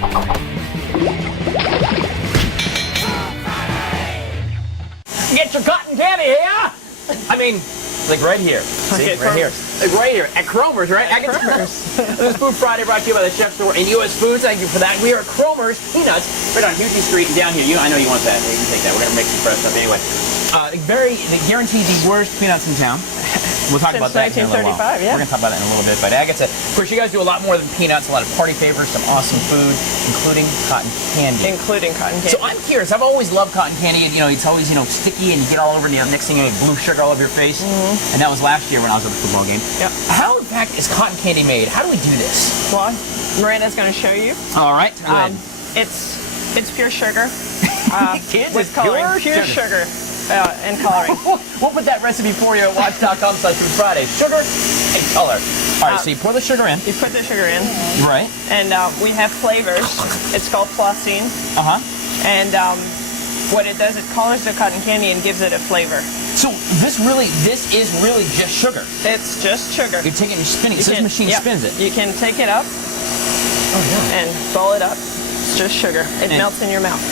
Get your cotton candy here! I mean, like right here. See, right here. Like right here. At Cromer's, right? At Cromer's. This is Food Friday brought to you by the Chef Store and U.S. Foods. Thank you for that. We are at Cromer's Peanuts right on Hughes Street and down here. I know you want that. You can take that. We're going to make some fresh stuff anyway. They guarantee the worst peanuts in town. We'll talk about that in a little while. Yeah. We're going to talk about that in a little bit. But Agatha, of course, you guys do a lot more than peanuts, a lot of party favors, some awesome food, including cotton candy. So I'm curious. I've always loved cotton candy. And, it's always, sticky and you get all over, next thing you have blue sugar all over your face. And that was last year when I was at the football game. Yep. How, in fact, is cotton candy made? How do we do this? Well, Miranda's going to show you. All right. Go ahead. It's pure sugar. Kids, with coloring. Pure sugar. And coloring. We'll put that recipe for you at watch.com/foodfriday. Sugar and color. All right, so you pour the sugar in. You put the sugar in. Right. And we have flavors. It's called flosine. Uh-huh. And what it does, it colors the cotton candy and gives it a flavor. So this is really just sugar. It's just sugar. You're taking and spinning. So this machine spins it. You can take it up and ball it up. It's just sugar. It melts in your mouth.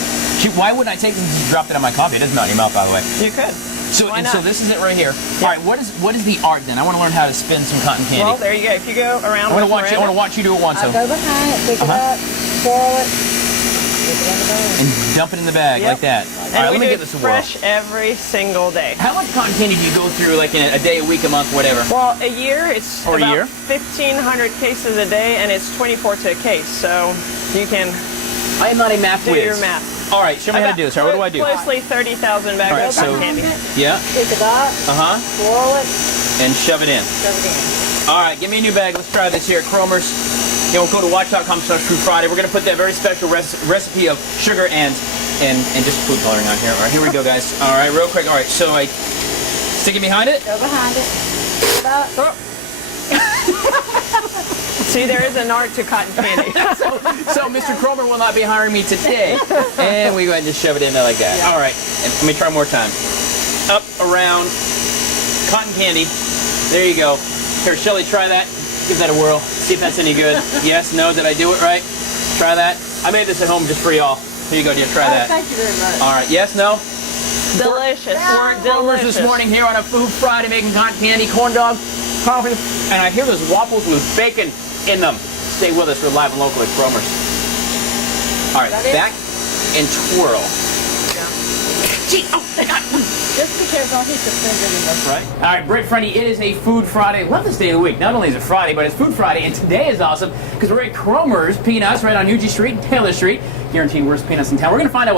Why wouldn't I take this and just drop it in my coffee? It doesn't melt in your mouth, by the way. You could. So this is it right here. Yep. All right, what is the art then? I want to learn how to spin some cotton candy. Well, there you go. If you go around, I want to watch you do it once. I'll go behind it, pick it up, swirl it, stick it in the bag. And dump it in the bag like that. And all right, let me do get this a whirl. fresh every single day. How much cotton candy do you go through, like in a day, a week, a month, whatever? Well, a year, it's about 1,500 cases a day, and it's 24 to a case. So you can I am not a math do whiz. your math. All right, show me how to do this. All right, what do I do? Closely 30,000 bags of cotton candy. Yeah. Pick it up, swirl it, and shove it in. All right, give me a new bag. Let's try this here at Cromer's. We'll go to watch.com/Food Friday. We're going to put that very special recipe of sugar and just food coloring on here. All right, here we go, guys. All right, real quick. All right, so I stick it behind it. go behind it, pick it up. See, there is an art to cotton candy. So Mr. Cromer will not be hiring me today. And we go ahead and just shove it in there like that. Yeah. All right, and let me try one more time. Up, around, cotton candy. There you go. Here, Shelly, try that. Give that a whirl. See if that's any good. Yes, no, did I do it right? Try that. I made this at home just for y'all. Here you go, dear. Try that. Thank you very much. All right, yes, no? Delicious. We're at Cromer's this morning here on a Food Friday making cotton candy, corn dog, coffee, and I hear those waffles with bacon in them. Stay with us. We're live and local at Cromer's. All right, back and twirl. Gee, oh, I got it. Just be careful, I'll hit your finger in the... Right. All right, Britt, Freddie, it is a Food Friday. Love this day of the week. Not only is it Friday, but it's Food Friday, and today is awesome because we're at Cromer's Peanuts right on Eugene Street and Taylor Street. Guaranteed worst peanuts in town. We're going to find out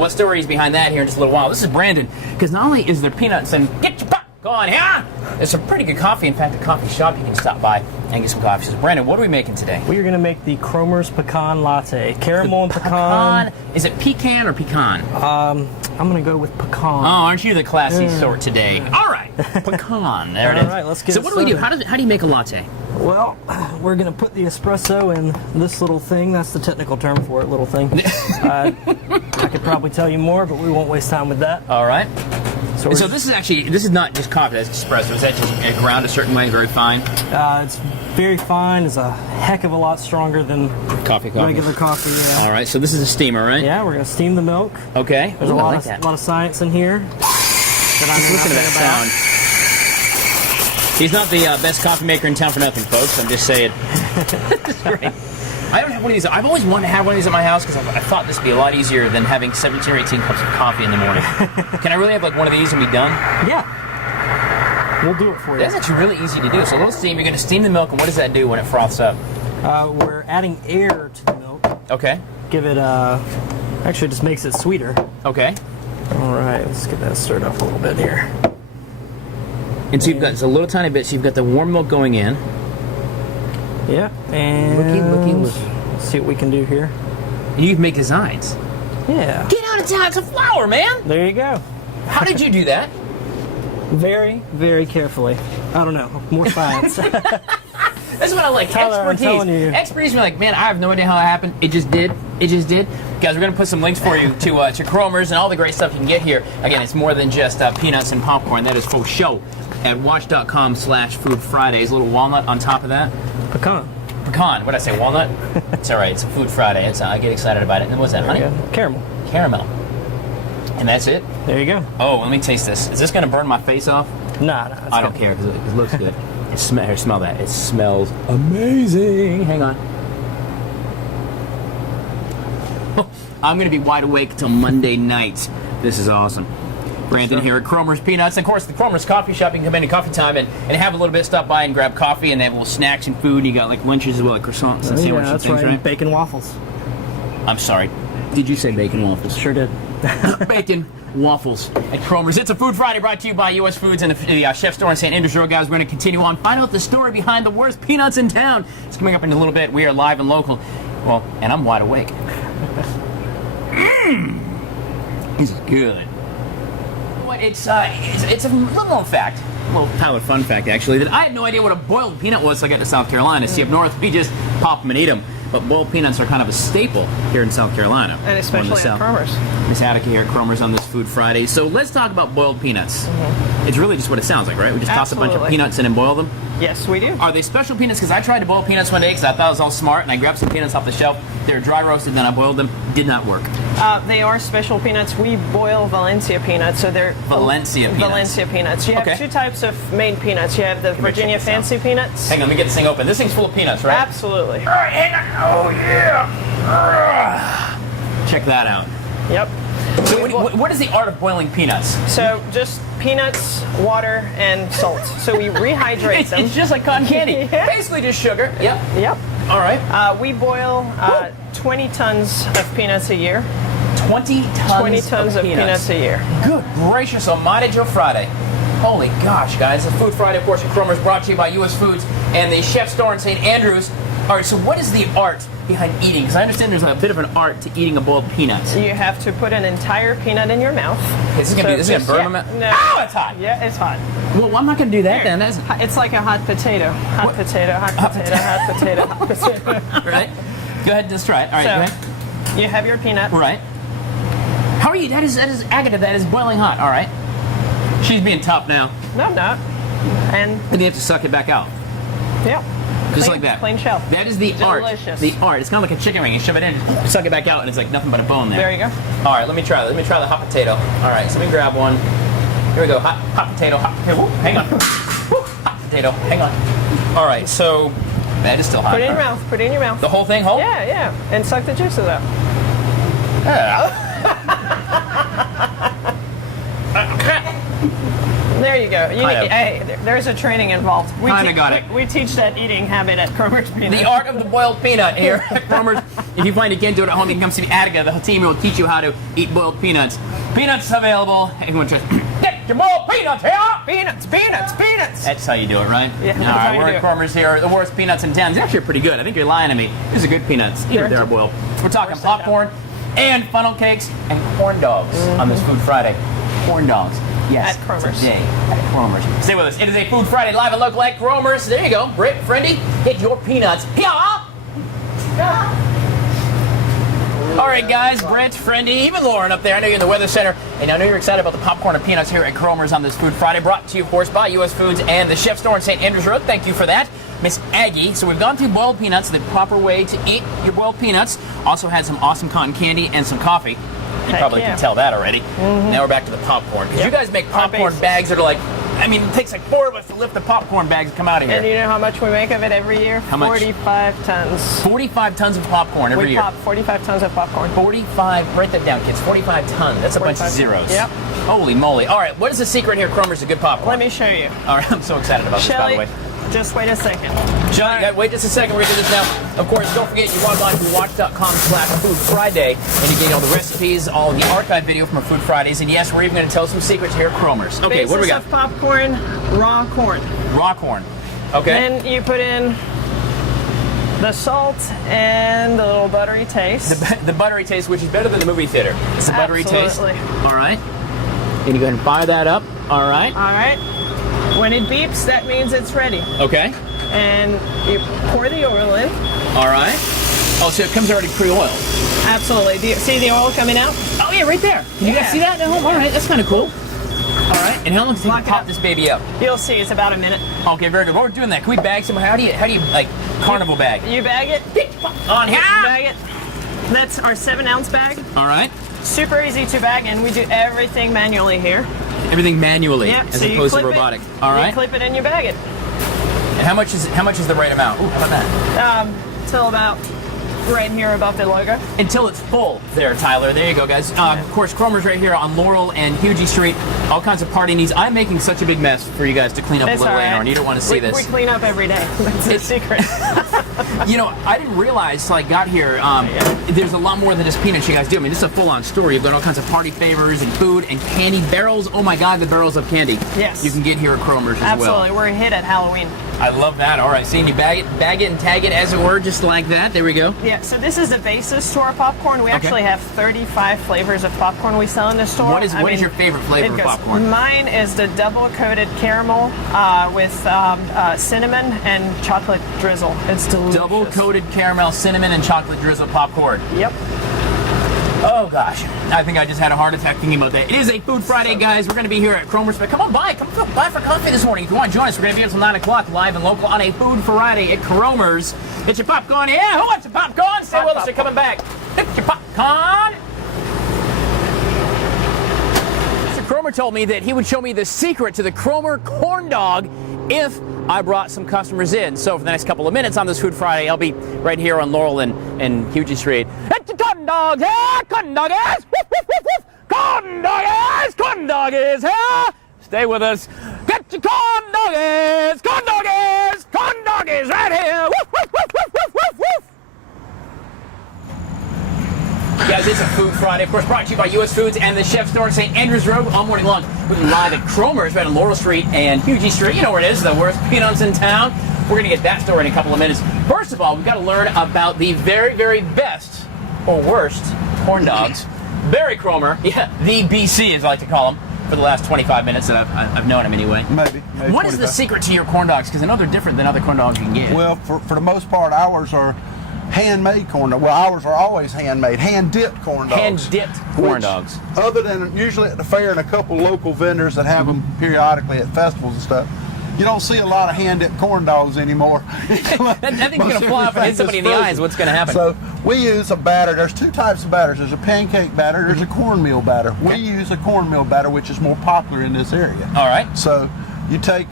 what story is behind that here in just a little while. This is Brandon, because not only is there peanuts and get your butt going here, there's some pretty good coffee. In fact, a coffee shop you can stop by and get some coffee. So, Brandon, what are we making today? We are going to make the Cromer's Pecan Latte. Caramel and pecan. Is it pecan or pecan? I'm going to go with pecan. Oh, aren't you the classy sort today? All right, pecan. There it is. All right, let's get So what do we do? How do you make a latte? Well, we're going to put the espresso in this little thing. That's the technical term for it, little thing. I could probably tell you more, but we won't waste time with that. All right. So this is not just coffee, that's espresso. Is that just ground a certain way, very fine? It's very fine. It's a heck of a lot stronger than coffee. Regular coffee, yeah. All right, so this is a steamer, right? Yeah, we're going to steam the milk. Okay. There's a lot of science in here. Listen to that sound. He's not the best coffee maker in town for nothing, folks. I'm just saying. That's great. I don't have one of these. I've always wanted to have one of these at my house because I thought this would be a lot easier than having 17 or 18 cups of coffee in the morning. Can I really have like one of these and be done? Yeah. We'll do it for you. That's actually really easy to do. So a little steam. You're going to steam the milk, and what does that do when it froths up? We're adding air to the milk. Okay. Give it actually it just makes it sweeter. Okay. All right, let's get that stirred up a little bit here. And so you've got a little tiny bit. So you've got the warm milk going in. Yeah, and looky. Let's see what we can do here. And you can make designs. Yeah. Get out of town. It's a flower, man. There you go. How did you do that? Very, very carefully. I don't know. More science. That's what I like. Tyler, expertise. I'm telling you. Expertise. You're like, man, I have no idea how that happened. It just did. It just did. Guys, we're going to put some links for you to Cromer's and all the great stuff you can get here. Again, it's more than just peanuts and popcorn. That is for show at watch.com/Food Fridays. A little walnut on top of that. Pecan. pecan. What did I say? Walnut? It's all right. It's a Food Friday. I get excited about it. And then what's that? Honey? Caramel. Caramel. And that's it? There you go. Oh, let me taste this. Is this going to burn my face off? Nah. I don't care because it looks good. Here, smell that. It smells amazing. Hang on. I'm going to be wide awake till Monday night. This is awesome. Brandon here at Cromer's Peanuts. And of course, the Cromer's Coffee Shop. You can come in at coffee time and have a little bit, stop by and grab coffee, and they have little snacks and food. And you got like lunches as well, like croissants and sandwiches and things, right? Bacon waffles. I'm sorry. Did you say bacon waffles? Sure did. Bacon waffles at Cromer's. It's a Food Friday brought to you by U.S. Foods and the Chef Store in St. Andrews Road. Guys, we're going to continue on. Find out the story behind the worst peanuts in town. It's coming up in a little bit. We are live and local. Well, and I'm wide awake. This is good. It's a little known fact, a little Tyler fun fact actually, that I had no idea what a boiled peanut was till I got to South Carolina. See, up north we just pop them and eat them, but boiled peanuts are kind of a staple here in South Carolina. And especially at Cromer's. Miss Attica here at Cromer's on this Food Friday. So let's talk about boiled peanuts. It's really just what it sounds like, right? We just toss a bunch of peanuts in and boil them? Yes, we do. Are they special peanuts? Because I tried to boil peanuts one day because I thought it was all smart, and I grabbed some peanuts off the shelf. They were dry roasted, then I boiled them. Did not work. They are special peanuts. We boil Valencia peanuts, so they're Valencia peanuts. Valencia peanuts. You have two types of main peanuts. You have the Virginia Fancy peanuts. Hang on, let me get this thing open. This thing's full of peanuts, right? Absolutely. All right, hang on. Oh yeah. Check that out. Yep. So what is the art of boiling peanuts? So just peanuts, water, and salt. So we rehydrate them. It's just like cotton candy. Yeah. Basically just sugar. Yep. Yep. All right. We boil 20 tons of peanuts a year. 20 tons of peanuts a year. Good gracious almighty, Joe Friday. Holy gosh, guys. The Food Friday, of course, at Cromer's, brought to you by U.S. Foods and the Chef Store in St. Andrews. All right, so what is the art behind eating? Because I understand there's a bit of an art to eating a boiled peanut. You have to put an entire peanut in your mouth. This is going to burn my mouth? No. Ow, it's hot. Yeah, it's hot. Well, I'm not going to do that then. It's like a hot potato. Hot potato, hot potato, hot potato, hot potato. Right? Go ahead and just try it. All right, go ahead. You have your peanut. Right. How are you? That is Agatha, that is boiling hot. All right. She's being tough now. No, I'm not. And you have to suck it back out. Yeah. Just clean, like that. Plain shell. That is the Delicious. art. The art. It's kind of like a chicken wing. You shove it in, suck it back out, and it's like nothing but a bone there. There you go. All right, let me try the hot potato. All right, so let me grab one. Here we go. Hot potato. Hot potato. Whoop, hang on. Whoop, hot potato. Hang on. All right, so that is still hot. Put it in your mouth. Put it in your mouth. The whole thing whole? Yeah, yeah. And suck the juices out. There you go. Hey, there's a training involved. We got it. We teach that eating habit at Cromer's Peanut. The art of the boiled peanut here at Cromer's. If you find you can't do it at home, you can come see Attica. The whole team will teach you how to eat boiled peanuts. Peanuts available. Everyone tries. Get your boiled peanuts here. Peanuts, peanuts, peanuts. That's how you do it, right? Yeah. All right, we're at Cromer's here. The worst peanuts in town. They're actually pretty good. I think you're lying to me. These are good peanuts. They're boiled. We're talking popcorn and funnel cakes and corn dogs on this Food Friday. Corn dogs. Yes, at Cromer's. Today at Cromer's. Stay with us. It is a Food Friday live and local at Cromer's. There you go. Britt, Friendy, get your peanuts. Yeah. All right, guys. Britt, Friendy, even Lauren up there. I know you're in the Weather Center, and I know you're excited about the popcorn and peanuts here at Cromer's on this Food Friday. Brought to you, of course, by U.S. Foods and the Chef Store in St. Andrews Road. Thank you for that, Miss Aggie. So we've gone through boiled peanuts, the proper way to eat your boiled peanuts. Also had some awesome cotton candy and some coffee. You probably can tell that already. Now we're back to the popcorn. Because you guys make popcorn bags that are like, I mean, it takes like 4 of us to lift the popcorn bags and come out of here. And you know how much we make of it every year? How much? 45 tons. 45 tons of popcorn every year. We pop 45 tons of popcorn. 45, write that down, kids. 45 tons. That's a bunch of zeros. Yep. Holy moly. All right, what is the secret here, Cromer's, to good popcorn? Let me show you. All right, I'm so excited about this, by the way. Just wait a second. John, wait just a second. We're going to do this now. Of course, don't forget, you log on to WACH.com/Food Friday, and you get all the recipes, all the archive video from our Food Fridays, and yes, we're even going to tell some secrets here at Cromer's. Okay, what do we got? Of popcorn, raw corn. Raw corn. Okay. Then you put in the salt and the little buttery taste. The buttery taste, which is better than the movie theater. It's the buttery taste. Absolutely. All right. And you go ahead and fire that up. All right. All right. When it beeps, that means it's ready. Okay. And you pour the oil in. All right. Oh, so it comes already pre-oiled. Absolutely. Do you see the oil coming out? Oh, yeah, right there. Can you guys see that at home? All right, that's kind of cool. All right, and how long does it take to pop this baby up? You'll see, it's about a minute. Okay, very good. While we're doing that, can we bag some? How do you like carnival bag? You bag it. On here. Bag it. That's our 7-ounce bag. All right. Super easy to bag, and we do everything manually here. Everything manually, Yep. as So you opposed to clip robotic. it, All right. You clip it and you bag it. And how much is the right amount? Ooh, how about that? Till about right here above the logo. Until it's full there, Tyler. There you go, guys. Of course, Cromer's right here on Laurel and Hugie Street. All kinds of party needs. I'm making such a big mess for you guys to clean up It's a little all right. later on. You don't want to see We this. clean up every day. That's the secret. You know, I didn't realize till I got here, there's a lot more than just peanuts you guys do. I mean, this is a full-on store. You've got all kinds of party favors and food and candy barrels. Oh my God, the barrels of candy. Yes. You can get here at Cromer's as well. Absolutely. We're a hit at Halloween. I love that. All right, seeing you bag it and tag it as it were, just like that. There we go. Yeah, so this is the basis to our popcorn. We actually have 35 flavors of popcorn we sell in the store. What is your favorite flavor of popcorn? Mine is the double-coated caramel with cinnamon and chocolate drizzle. It's delicious. Double-coated caramel, cinnamon, and chocolate drizzle popcorn. Yep. Oh gosh, I think I just had a heart attack thinking about that. It is a Food Friday, guys. We're going to be here at Cromer's, but come on by. Come by for coffee this morning. If you want to join us, we're going to be here until 9 o'clock, live and local on a Food Friday at Cromer's. Get your popcorn. Yeah, who wants your popcorn? Stay with us. You're coming back. Get your popcorn. Mr. Cromer told me that he would show me the secret to the Cromer corn dog if I brought some customers in. So for the next couple of minutes on this Food Friday, I'll be right here on Laurel and Hugie Street. It's the corn dog here! Corn dog is! Woof, woof, woof, woof! Corn dog is! Corn dog is here! Stay with us. Get your corn doggies! Corn doggies! Corn doggies right here! Woof, woof, woof, woof, woof, woof, woof! Guys, it's a Food Friday, of course, brought to you by U.S. Foods and the Chef Store in St. Andrews Road all morning long. We're live at Cromer's right on Laurel Street and Hugie Street. You know where it is, the worst peanuts in town. We're going to get that story in a couple of minutes. First of all, we've got to learn about the very, very best or worst corn dogs. Barry Cromer, yeah, the BC as I like to call him, for the last 25 minutes that I've known him anyway. Maybe What is 25. the secret to your corn dogs? Because I know they're different than other corn dogs you can get. Well, for the most part, ours are handmade corn dogs. Well, ours are always handmade, hand-dipped corn dogs. Hand-dipped corn Which, dogs. Other than usually at the fair and a couple local vendors that have them periodically at festivals and stuff, you don't see a lot of hand-dipped corn dogs anymore. That thing's going to fly up and hit somebody in the eyes. What's going to happen? So we use a batter. There's two types of batters. There's a pancake batter. There's a cornmeal batter. We use a cornmeal batter, which is more popular in this area. All right. So you take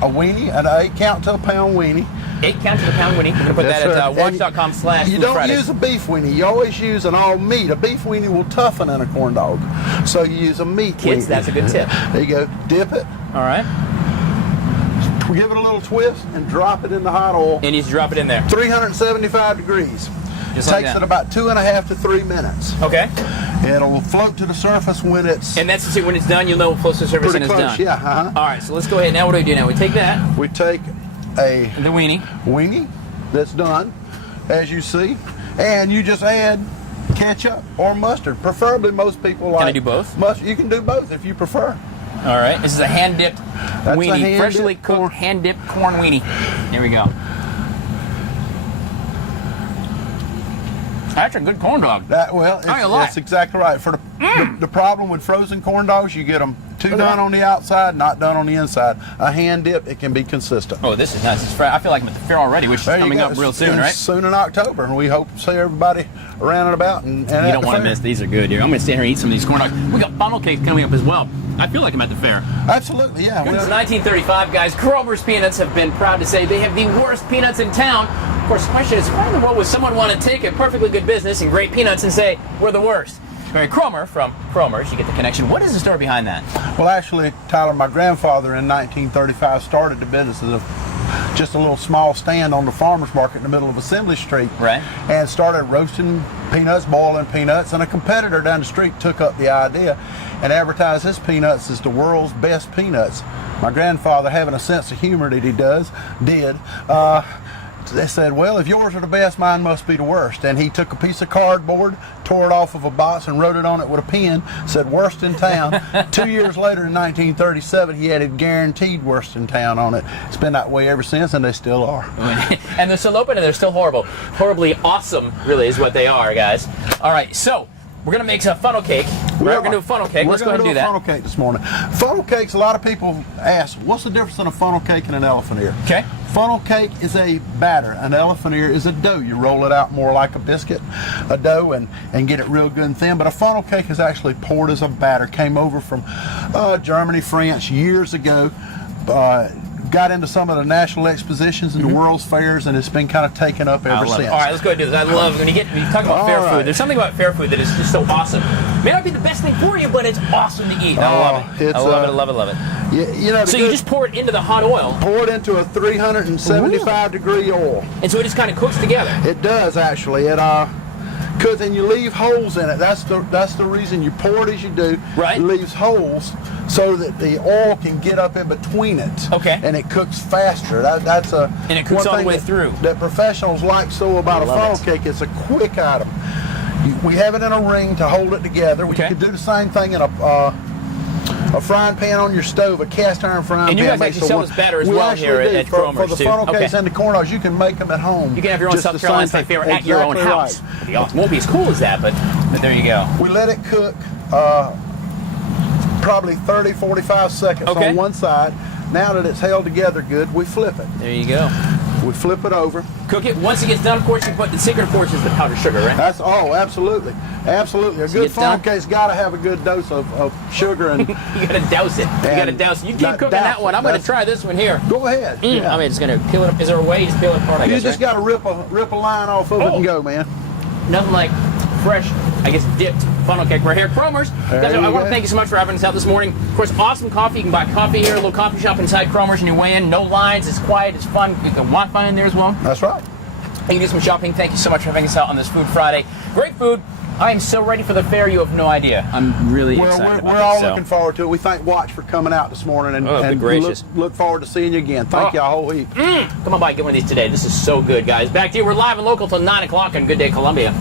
a weenie, an 8 count to a pound weenie. 8 counts to the pound weenie. We're going to put Yes, that sir. at watch.com/Food You don't Fridays. use a beef weenie. You always use an all meat. A beef weenie will toughen in a corn dog. So you use a meat Kids, weenie. that's a good tip. There you go. Dip it. All right. Give it a little twist and drop it in the hot oil. And you just drop it in there. 375 degrees. Just like Takes that. it about 2.5 to 3 minutes. Okay. It'll float to the surface when it's And that's when it's done, you'll know it floats to the surface pretty and it's close. done. Yeah. Uh-huh. All right, so let's go ahead. Now what do we do now? We take that, We take a the weenie. weenie that's done, as you see, and you just add ketchup or mustard. Preferably, most people like. I do both? Mustard. You can do both if you prefer. All right. This is a hand-dipped weenie. a hand-dipped Freshly cooked corn. hand-dipped corn weenie. There we go. That's a good corn dog. That's exactly right. For the problem with frozen corn dogs, you get them too done on the outside, not done on the inside. A hand dip, it can be consistent. Oh, this is nice. It's I feel like I'm at the fair already, which is There you coming go. up real soon, It's right? Soon in October, and we hope to see everybody around and about. And You don't want to miss. These are good, dude. I'm going to stay here and eat some of these corn dogs. We got funnel cake coming up as well. I feel like I'm at the fair. Absolutely, yeah. Since 1935, guys, Cromer's Peanuts have been proud to say they have the worst peanuts in town. Of course, the question is, why in the world would someone want to take a perfectly good business and great peanuts and say, we're the worst? Cromer from Cromer's, you get the connection. What is the story behind that? Well, actually, Tyler, my grandfather in 1935 started the business as just a little small stand on the farmer's market in the middle of Assembly Street. Right. And started roasting peanuts, boiling peanuts, and a competitor down the street took up the idea and advertised his peanuts as the world's best peanuts. My grandfather, having a sense of humor that he did, they said, well, if yours are the best, mine must be the worst. And he took a piece of cardboard, tore it off of a box, and wrote it on it with a pen, said worst in town. 2 years later, in 1937, he added guaranteed worst in town on it. It's been that way ever since, and they still are. And they're still open and they're still horrible. Horribly awesome, really, is what they are, guys. All right, so we're going to make some funnel cake. We're going to do a funnel cake. Let's go ahead and do that. Funnel cake this morning. Funnel cakes, a lot of people ask, what's the difference in a funnel cake and an elephant ear? Okay. Funnel cake is a batter. An elephant ear is a dough. You roll it out more like a biscuit, a dough, and get it real good and thin. But a funnel cake is actually poured as a batter. Came over from Germany, France years ago. Got into some of the national expositions and the world's fairs, and it's been kind of taken up ever since. All right, let's go ahead and do this. I love when you talk about fair food. There's something about fair food that is just so awesome. May not be the best thing for you, but it's awesome to eat. I love it. I love it. You know, so you just pour it into the hot oil. Pour it into a 375 degree oil. And so it just kind of cooks together. It does actually. It cooks, and you leave holes in it. That's the reason you pour it as you do. Right. It leaves holes so that the oil can get up in between it. Okay. And it cooks faster. That's a and it cooks all the way through. That professionals like so about a funnel cake. It's a quick item. We have it in a ring to hold it together. Okay. You can do the same thing in a frying pan on your stove, a cast iron frying pan. And you guys actually sell this batter as well here at Cromer's, for the funnel cakes and the cornrows, you can make them at home. You can have your own South Carolina State Fair at your own house. Right. It won't be as cool as that, but there you go. We let it cook probably 30, 45 seconds on one side. Now that it's held together good, we flip it. There you go. We flip it over. Cook it. Once it gets done, of course, you put the secret, of course, is the powdered sugar, right? Absolutely. Absolutely. A good funnel cake's got to have a good dose of sugar. And you got to douse it. You got to douse it. You keep cooking that one. I'm going to try this one here. Go ahead. Yeah. I mean, it's going to peel it up. Is there a way to peel it apart, I guess, You just got to rip a line off of it and go, man. Nothing like fresh, I guess, dipped funnel cake right here. Cromer's. Guys, I want to thank you so much for having us out this morning. Of course, awesome coffee. You can buy coffee here, a little coffee shop inside Cromer's, and you weigh in. No lines. It's quiet. It's fun. You can Wi-Fi in there as well. That's right. You can do some shopping. Thank you so much for having us out on this Food Friday. Great food. I am so ready for the fair. You have no idea. I'm really excited about it. We're all looking forward to it. We thank WACH for coming out this morning and look forward to seeing you again. Thank you a whole heap. Come on by, get one of these today. This is so good, guys. Back to you. We're live and local till 9 o'clock on Good Day Columbia.